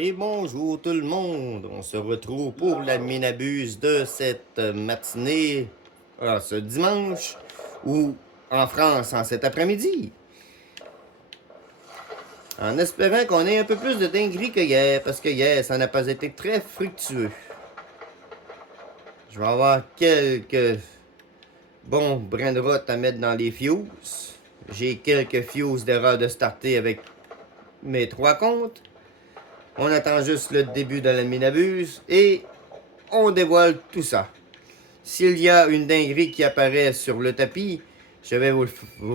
Et bonjour tout le monde, on se retrouve pour la minabuse de cette matinée, ce dimanche, ou en France en cet après-midi. En espérant qu'on ait un peu plus de dinguerie que hier, parce que hier, ça n'a pas été très fructueux. Je vais avoir quelques bons brins de route à mettre dans les fuses. J'ai quelques fuses d'erreur de starter avec mes 3 comptes. On attend juste le début de la minabuse et on dévoile tout ça. S'il y a une dinguerie qui apparaît sur le tapis, je vais vous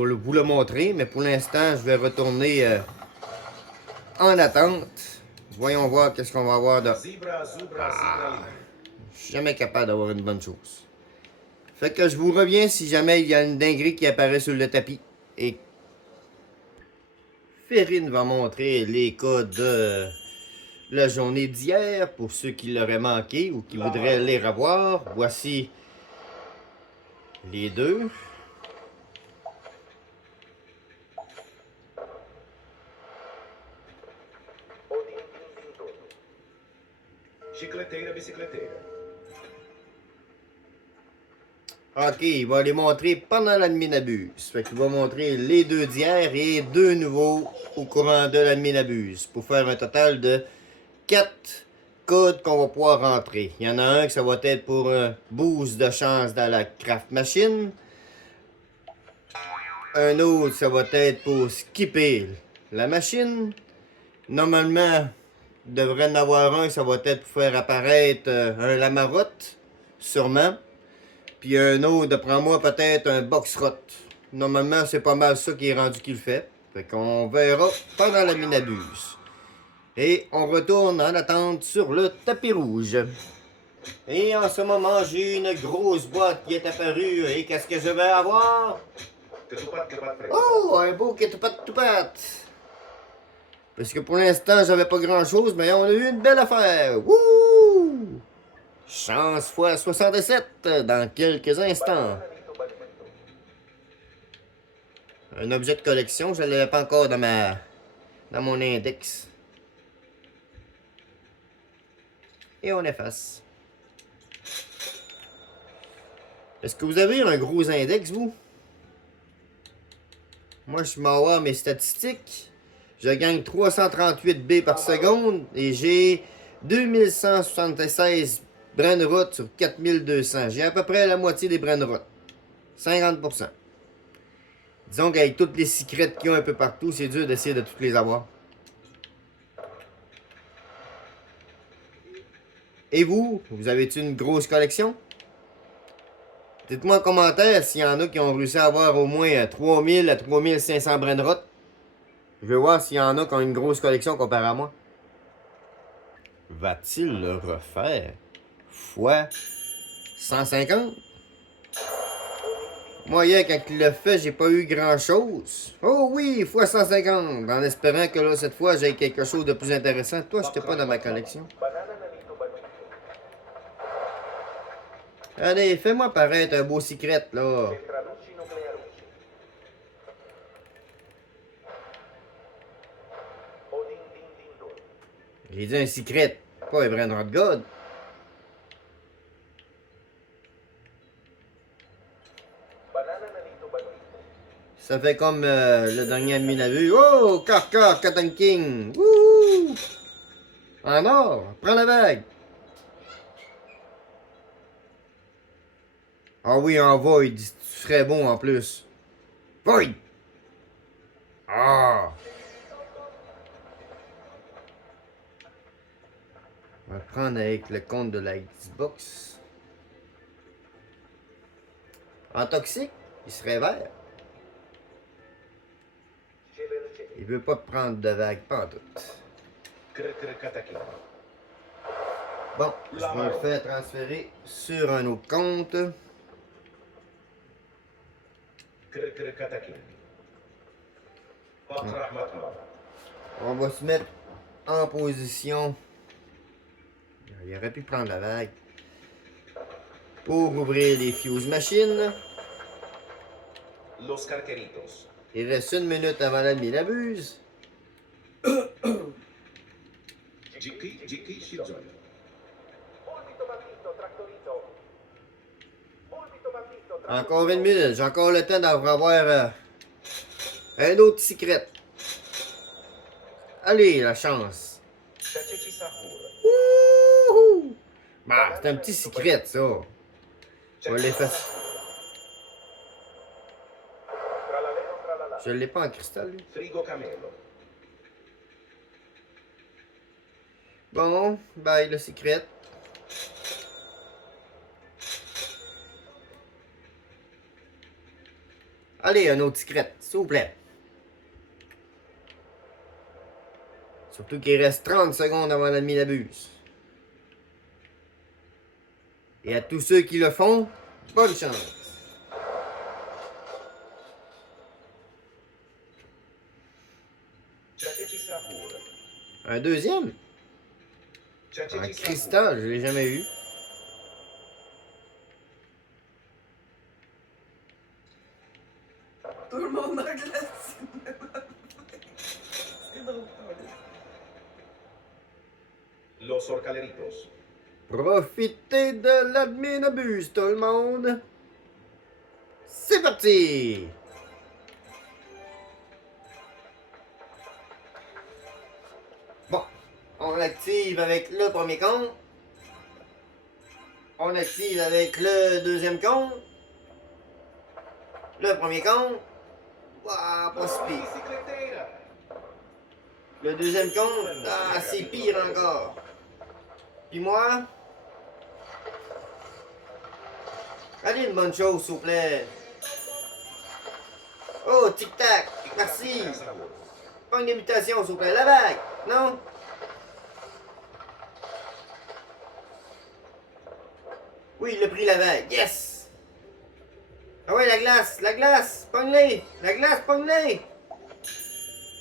le montrer, mais pour l'instant, je vais retourner en attente. Voyons voir qu'est-ce qu'on va avoir de... Je suis jamais capable d'avoir une bonne chose. Fait que je vous reviens si jamais il y a une dinguerie qui apparaît sur le tapis. Et Ferrine va montrer les cas de la journée d'hier pour ceux qui l'auraient manqué ou qui voudraient les revoir. Voici les deux. Chicleteira, bicicleteira. Ok, il va les montrer pendant la minabuse. Fait qu'il va montrer les deux d'hier et deux nouveaux au courant de la minabuse. Pour faire un total de 4 codes qu'on va pouvoir rentrer. Il y en a un que ça va être pour un boost de chance dans la craft machine. Un autre, ça va être pour skipper la machine. Normalement, il devrait en avoir un, ça va être pour faire apparaître un lamarotte, sûrement. Puis un autre, d'après moi, peut-être un box-rot. Normalement, c'est pas mal ça qui est rendu qu'il fait. Fait qu'on verra pendant la minabuse. Et on retourne en attente sur le tapis rouge. Et en ce moment, j'ai une grosse boîte qui est apparue. Et qu'est-ce que je vais avoir? Oh, un beau ketupat. Parce que pour l'instant, j'avais pas grand-chose, mais on a eu une belle affaire. Wouh! Chance fois 67 dans quelques instants. Un objet de collection, je ne l'avais pas encore dans mon index. Et on efface. Est-ce que vous avez un gros index, vous? Moi, je m'en vais mes statistiques. Je gagne 338 B par seconde et j'ai 2176 brins de route sur 4200. J'ai à peu près la moitié des brins de route. 50%. Disons qu'avec toutes les secrets qu'il y a un peu partout, c'est dur d'essayer de toutes les avoir. Et vous, vous avez-tu une grosse collection? Dites-moi en commentaire s'il y en a qui ont réussi à avoir au moins 3000 à 3500 brins de route. Je veux voir s'il y en a qui ont une grosse collection comparé à moi. Va-t-il le refaire? Fois 150? Moi, hier, quand il l'a fait, j'ai pas eu grand-chose. Oh oui, fois 150, en espérant que là, cette fois, j'ai quelque chose de plus intéressant. Toi, j'étais pas dans ma collection. Allez, fais-moi paraître un beau secret, là. J'ai dit un secret, pas un brin de God. Ça fait comme le dernier ami l'a vu. Oh, Carcar, Cotton King. Wouhou! En or, prends la vague. Ah oui, en void, tu serais bon en plus. Void! Ah! On va prendre avec le compte de la Xbox. En toxique, il serait vert. Il veut pas prendre de vague, pas en tout. Bon, je vais le faire transférer sur un autre compte. On va se mettre en position. Il aurait pu prendre la vague. Pour ouvrir les fuse machines. Il reste 1 minute avant la minabuse. Jiki Shizon. Encore une minute, j'ai encore le temps d'avoir un autre secret. Allez, la chance. Wouhou! Bah, c'est un petit secret, ça. Je vais l'effacer. Je l'ai pas en cristal, lui. Frigo Camelo. Bon, bye le secret. Allez, un autre secret, s'il vous plaît. Surtout qu'il reste 30 secondes avant l'ennemi d'abuse. Et à tous ceux qui le font, bonne chance. Un deuxième? Un cristal, je l'ai jamais eu. Tout le monde a glacé. C'est drôle. Los Orcaleritos. Profitez de l'admin abuse, tout le monde. C'est parti! Bon, on active avec le premier compte. On active avec le deuxième compte. Le premier compte. Waouh, pas si pire. Bicicleteira. Le deuxième compte, ah, c'est pire encore. Puis moi, allez, une bonne chose, s'il vous plaît. Oh, tic-tac, merci. Pas une invitation, s'il vous plaît. La vague, non? Oui, il a pris la vague, yes. Ah ouais, la glace, pogne-les. La glace, pogne-les.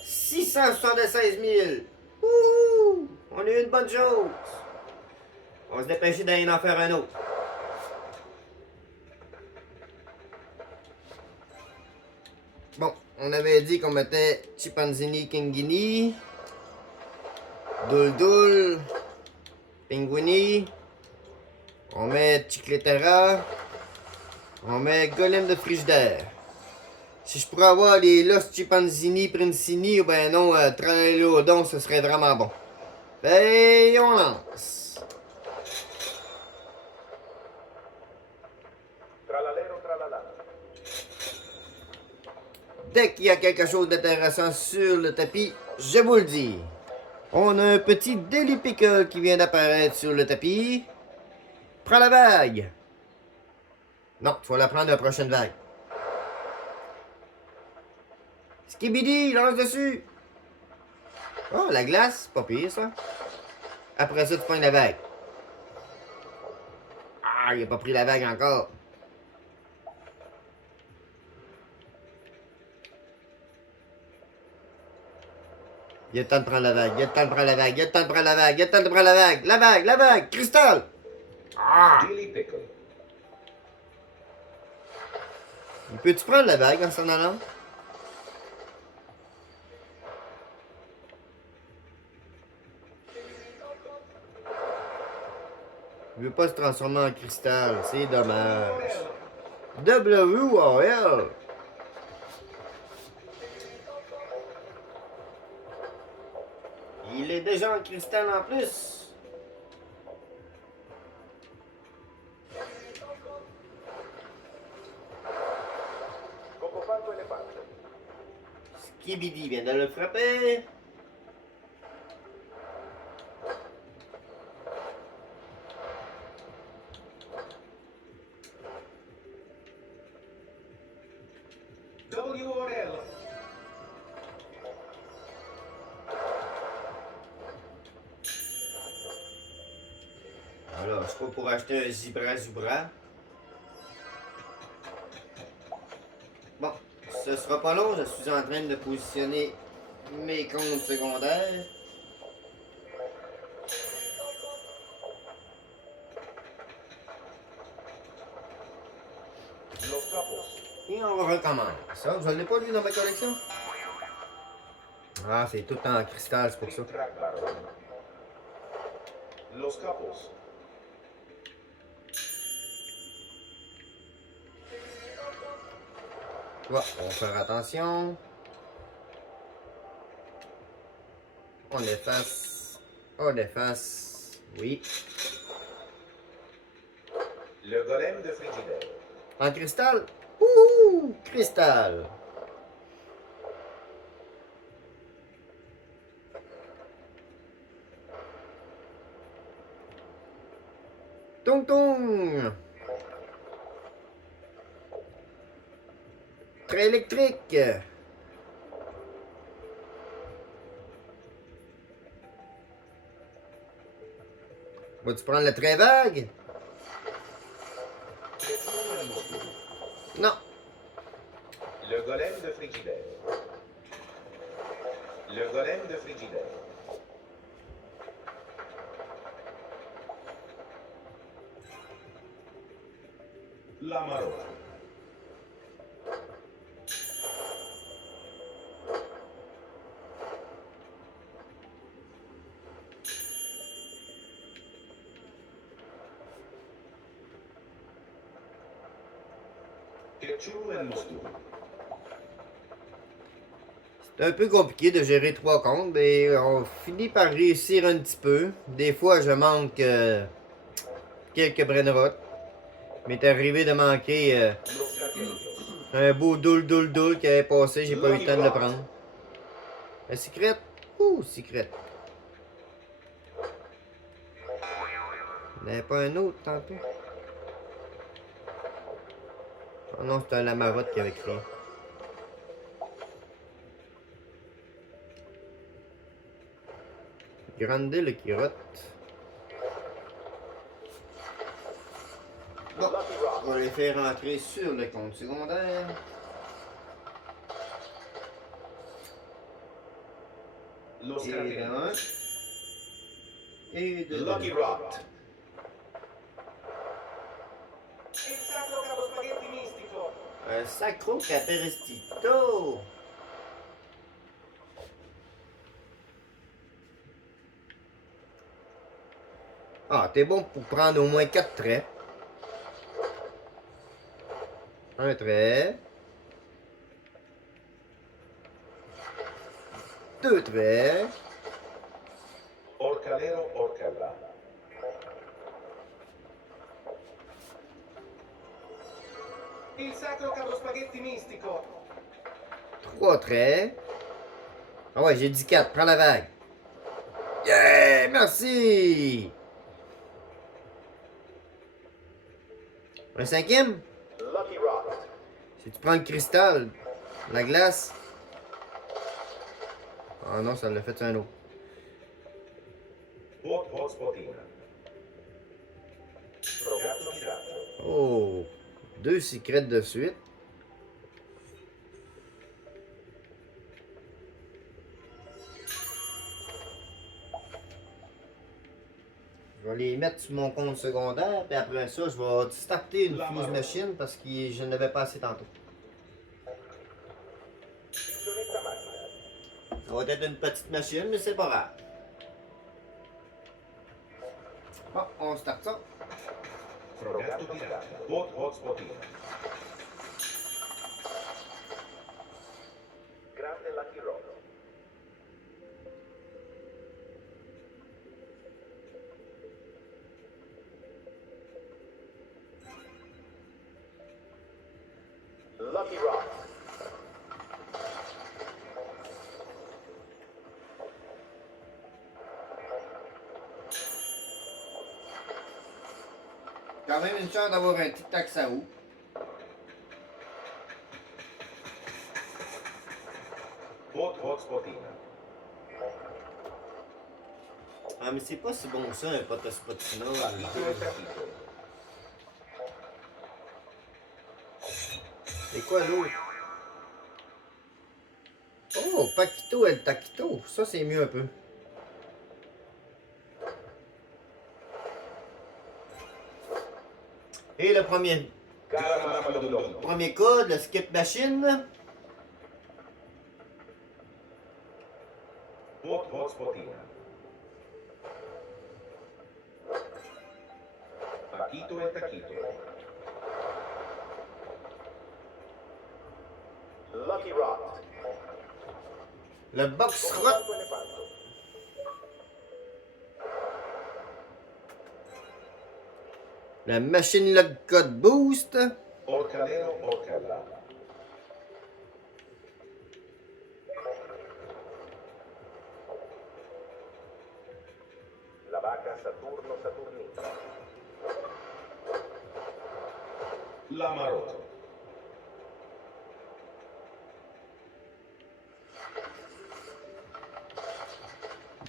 676 000. Ouh, on a eu une bonne chose. On va se dépêcher d'aller en faire un autre. Bon, on avait dit qu'on mettait Chimpanzini Kingini, Doul, Pinguini, on met Chicletera, on met Golem de Frigidaire. Si je pourrais avoir les Los Chimpanzini Princini ou ben non, Tralelodon, ce serait vraiment bon. Et on lance. Tralalero, tralala. Dès qu'il y a quelque chose d'intéressant sur le tapis, je vous le dis. On a un petit Daily Pickle qui vient d'apparaître sur le tapis. Prends la vague. Non, tu vas la prendre la prochaine vague. Skibidi, lance dessus. Oh, la glace, pas pire ça. Après ça, tu prends la vague. Ah, il a pas pris la vague encore. Il y a le temps de prendre la vague, il y a le temps de prendre la vague, il y a le temps de prendre la vague, il y a le temps de prendre la vague, la vague, cristal! Ah! Daily Pickle. Peux-tu prendre la vague en s'en allant? Il veut pas se transformer en cristal, c'est dommage. WOL! Il est déjà en cristal en plus. Cocofanto Elefante. Skibidi vient de le frapper. W. Orello. Alors, je crois pour acheter un Zibra. Bon, ce sera pas long, je suis en train de positionner mes comptes secondaires. Los Capos. Et on recommence. Ça, je l'ai pas lu dans ma collection? Ah, c'est tout en cristal, c'est pour ça. Track Baron. Los capos. Ouais, on va faire attention. On efface. On efface. Oui. Le golem de frigidaire. En cristal? Ouh! Cristal! Tung tung! Trait électrique! Vas-tu prendre le trait vague? Non. Le golem de frigidaire. Le golem de frigidaire. La marotte. Ketchup et moustouk. C'est un peu compliqué de gérer 3 comptes, mais on finit par réussir un petit peu. Des fois, je manque quelques brainrots. M'est arrivé de manquer Los caqueros. un beau doule qui avait passé, j'ai pas eu le temps de le prendre. Un secret? Ouh, secret. Il n'y avait pas un autre tantôt? Oh non, c'était un Lamarotte qui avait créé. Grande le Kirotte. Bon, on va les faire rentrer sur le compte secondaire. Los Et de caqueros. un. Et de Lucky deux. Rot. Il sacro capo spaghetti mistico. Un sacro caperecito. Ah, t'es bon pour prendre au moins 4 traits. Un trait. 2 traits. Orcalero orcalla. Il sacro capo spaghetti mistico. 3 traits. Ah ouais, j'ai dit 4. Prends la vague. Yeah! Merci! Un cinquième? Lucky Rot. Si tu prends le cristal, la glace. Ah non, ça l'a fait un autre. Hot hot spotina. Rogato girato. Oh! 2 secrets de suite. Je vais les mettre sur mon compte secondaire, puis après ça, je vais starter une fuse machine parce que je n'avais pas assez tantôt. Piccionetta macchina. Ça va être une petite machine, mais c'est pas grave. Bon, on start ça. Rogato girato. Hot hot spotina. Grande Lucky Rot. Lucky Rot. Quand même une chance d'avoir un tic-tac ça où. Hot hot spotina. Ah, mais c'est pas si bon ça, un potospotino. Piccolo e taquito. C'est quoi l'autre? Oh, Paquito et le Taquito. Ça, c'est mieux un peu. Et le Caramellodon. premier code, le skip machine. Hot hot spotina. Taquito e Taquito. Lucky Rod. Le box rot. Elefanto. La machine Logcode Boost. Orcalero Orcalla. La vaca Saturno Saturnino. La Marotto.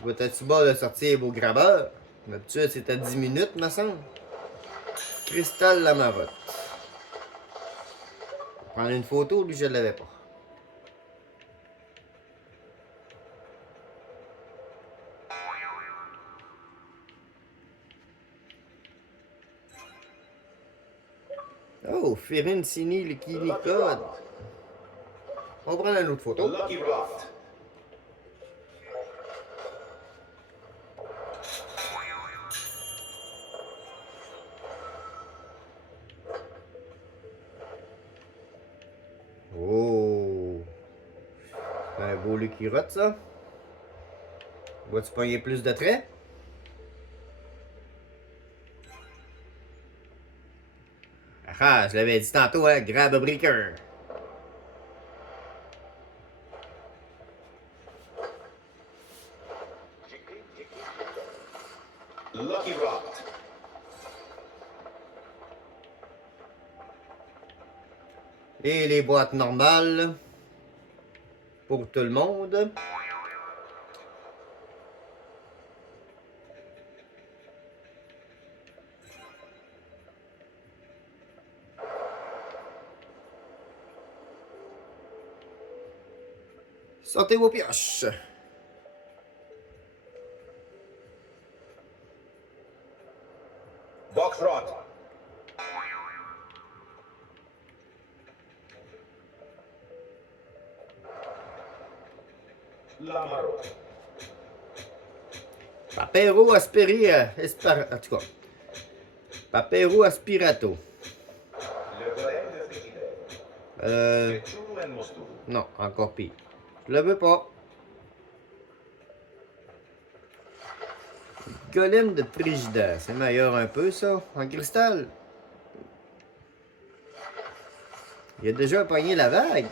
Va être bas de sortir vos grabeurs. D'habitude, c'est à 10 minutes, me semble. Cristal Lamarotte. Prendre une photo, lui, je ne l'avais pas. Oh, Firencini, le Kinicode. On va prendre une autre photo. Lucky Rod. Oh! C'est un beau Lucky Rod, ça. Vas-tu pogner plus de traits? Ah, je l'avais dit tantôt, hein, grab a breaker. Lucky Rod. Et les boîtes normales. Pour tout le monde. Sortez vos pioches. Box Rod. La Marotto. Papero en tout cas. Papero Aspirato. Le Golem de Frigidaire. Piaciuto e Mosturo. Non, encore pire. Je le veux pas. Golem de Frigidaire. C'est meilleur un peu, ça. En cristal. Il a déjà pogné la vague.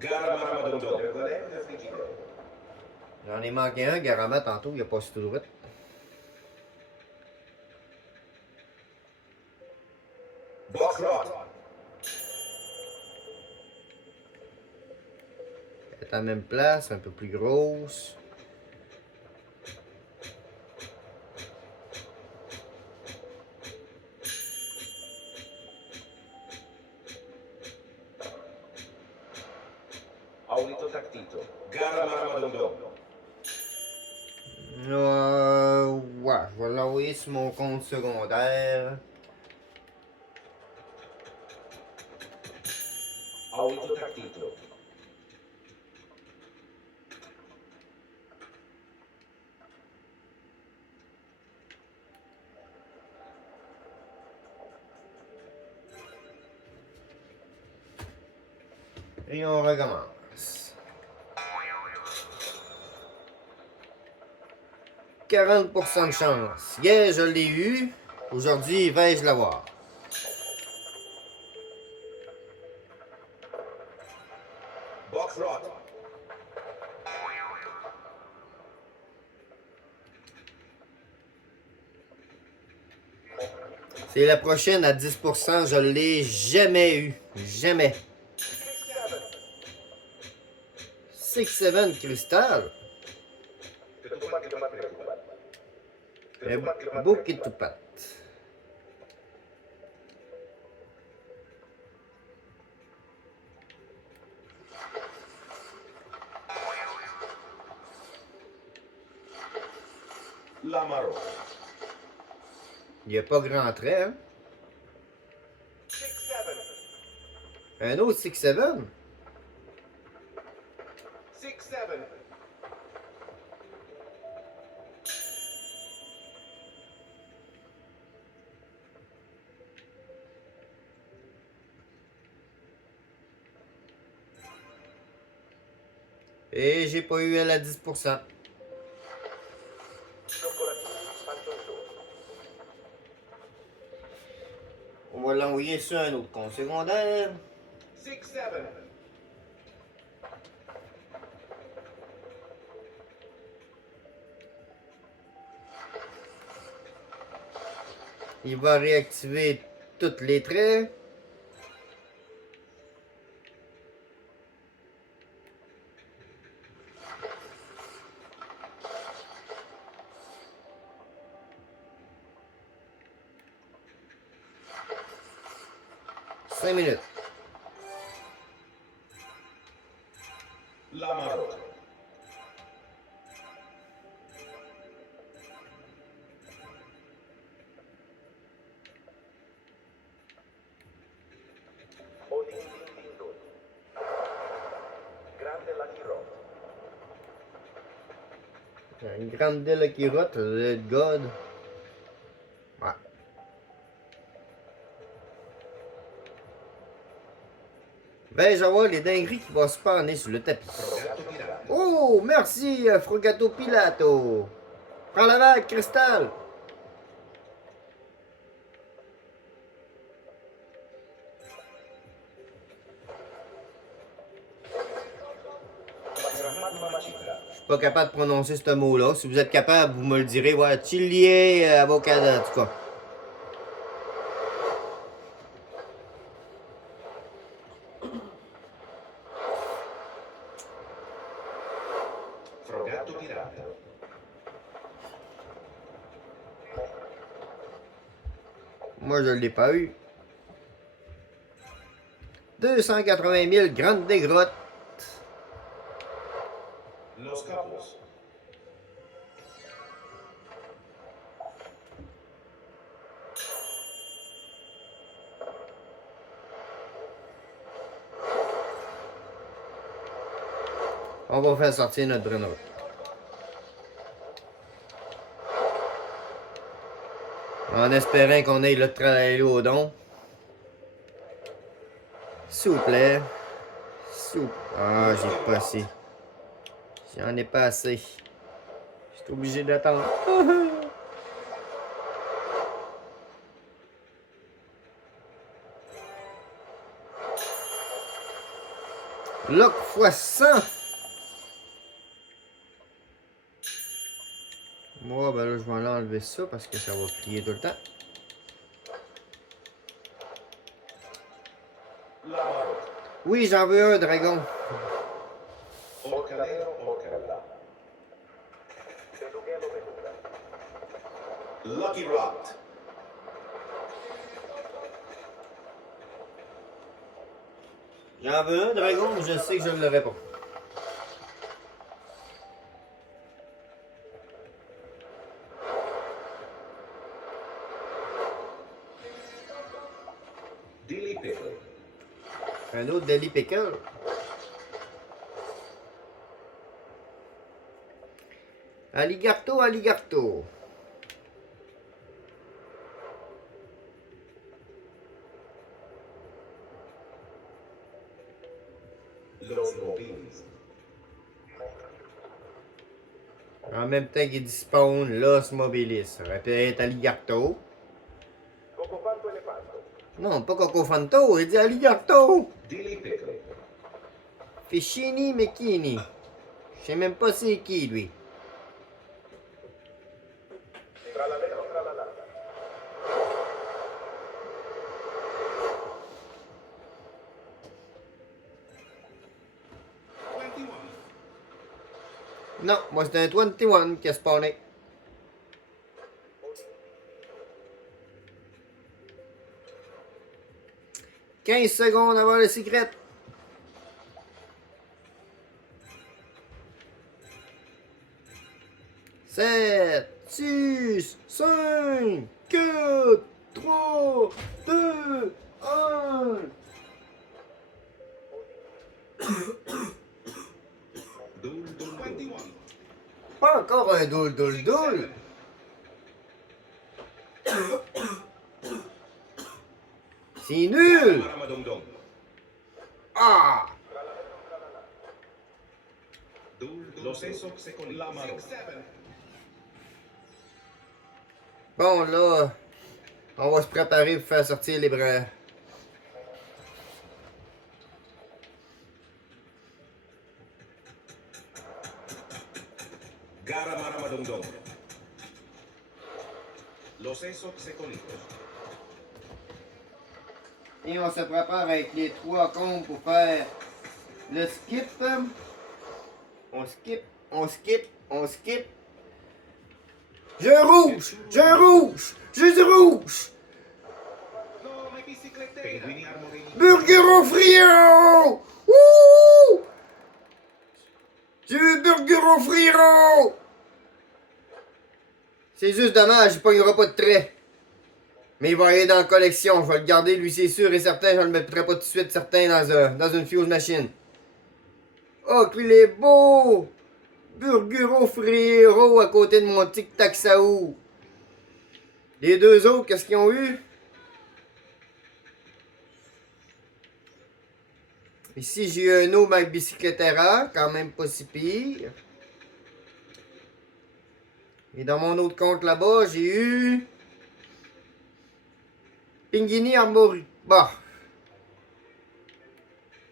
Garamadondo. Le Golem de Frigidaire. J'en ai manqué un, Garama, tantôt. Il a passé tout droit. Box Rod. Elle est à la même place, un peu plus grosse. Aulito Tactito. Garamadondo. Ouais, je vais l'envoyer sur mon compte secondaire. Aulito Tactito. Et on recommence. 40% de chance. Yeah, je l'ai eu. Aujourd'hui, vais-je l'avoir? Box Rod. C'est la prochaine à 10%. Je l'ai jamais eu. Jamais. 6-7 cristal. Un beau kit tout pat. La Marotto. Il n'y a pas grand trait, hein? Un autre 6-7. 6-7. Et j'ai pas eu elle à 10%. Cioccolatini panciotto. On va l'envoyer sur un autre compte secondaire. 6-7. Il va réactiver tous les traits. Cinq minutes. La marotte. O din din din dun. Grande Lucky Rod. Une grande delle qui rote, le God. Ouais. Vais-je avoir les dingueries qui vont se spawner sur le tapis? Progetto tirato. Oh, merci, Frogato Pilato. Prends la vague, Cristal. Grammatica cifra. Je suis pas capable de prononcer ce mot-là. Si vous êtes capable, vous me le direz. Ouais, Chilier, avocado, en tout cas. Frogatto tirato. Moi, je l'ai pas eu. 280 000 grandes dégrottes. Los capos. On va faire sortir notre Bruno. En espérant qu'on ait le tralala-au-don. S'il vous plaît. S'il vous plaît. Ah, j'ai pas assez. J'en ai pas assez. Je suis obligé d'attendre. Lock x 100. Moi, ben là, je vais enlever ça parce que ça va crier tout le temps. La marotte. Oui, j'en veux un, dragon. Orcalero Orcalla. Pelughello Peluga. Lucky Rot. J'en veux un, dragon, mais je sais que je ne l'aurai pas. Dilly Pickle. Un autre Deli Pickle. Alligato, alligato. Los Mobiles. En même temps qu'il dit spawn, Los Mobilis. Ça aurait pu être alligato. Cocofanto Elefanto. Non, pas Coco Fanto, il dit alligato. Dilly Pickle. Fischini Mechini. Je sais même pas c'est qui, lui. Tralalero tralala. Non, moi c'est un 21 qui a spawné. « 15 secondes avant le secret. Sept, 6, 5, 4, 3, 2, 1. encore un doule. C'est nul! Ramadongdong. Ah! Los Esok Secolitos. Lamaro. Bon, là, on va se préparer pour faire sortir les bras. Gara Maramadongdong. Los Esok Secolitos. Et on se prépare avec les 3 combes pour faire le skip. On skip. J'ai rouge! J'ai du rouge! Penguini Armory. Burger au friro! Wouh! J'ai eu burger au friro! C'est juste dommage, il pognera pas de trait. Mais il va aller dans la collection, je vais le garder, lui c'est sûr et certain, je ne le mettrai pas tout de suite certain dans une fuse machine. Oh, qu'il est beau! Burger au friro à côté de mon tic-tac Saou. Les 2 autres, qu'est-ce qu'ils ont eu? Ici, j'ai eu un eau avec Bicycletera, quand même pas si pire. Et dans mon autre compte là-bas, j'ai eu Penguini Armory. Bah.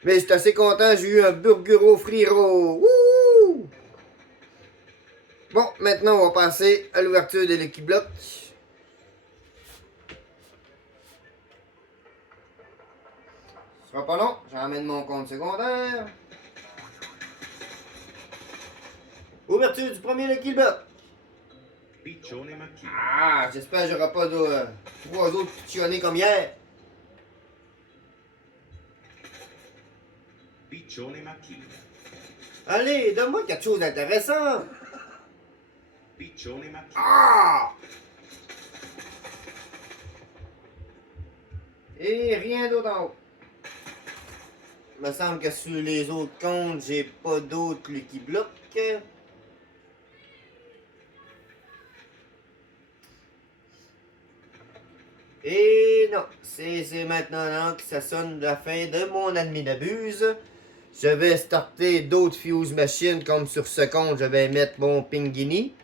Mais j'étais assez content, j'ai eu un Burgero Friro. Wouh! Bon, maintenant, on va passer à l'ouverture de Lucky Block. Ce sera pas long, j'emmène mon compte secondaire. Ouverture du premier Lucky Block. Piccione Macchina. Ah, j'espère que j'aurai pas 3 autres piccionnés comme hier. Piccione Macchina. Allez, donne-moi quelque chose d'intéressant. Piccione Macchina. Ah! Et rien d'autre en haut. Il me semble que sur les autres comptes, j'ai pas d'autres Lucky Block. Et non, c'est maintenant là que ça sonne la fin de mon admin d'abuse. Je vais starter d'autres fuse machines comme sur ce compte, je vais mettre mon Penguini.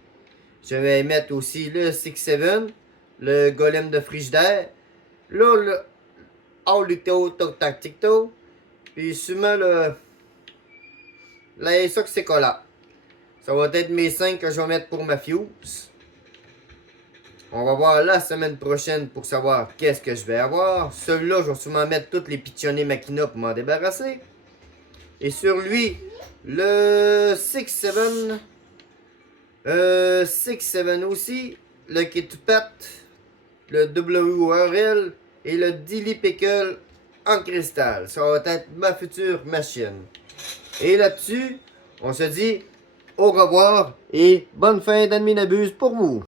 Je vais mettre aussi le 6-7, le golem de frigidaire. Là, le Aulito Tacticto. Puis sûrement la Esox Secola. Ça va être mes 5 que je vais mettre pour ma fuse. On va voir la semaine prochaine pour savoir qu'est-ce que je vais avoir. Celui-là, je vais sûrement mettre toutes les pitchonnés Machina pour m'en débarrasser. Et sur lui, le 6-7. 6-7 aussi. Le Kitupat. Le WRL. Et le Dilly Pickle en cristal. Ça va être ma future machine. Et là-dessus, on se dit au revoir et bonne fin d'admin abuse pour vous.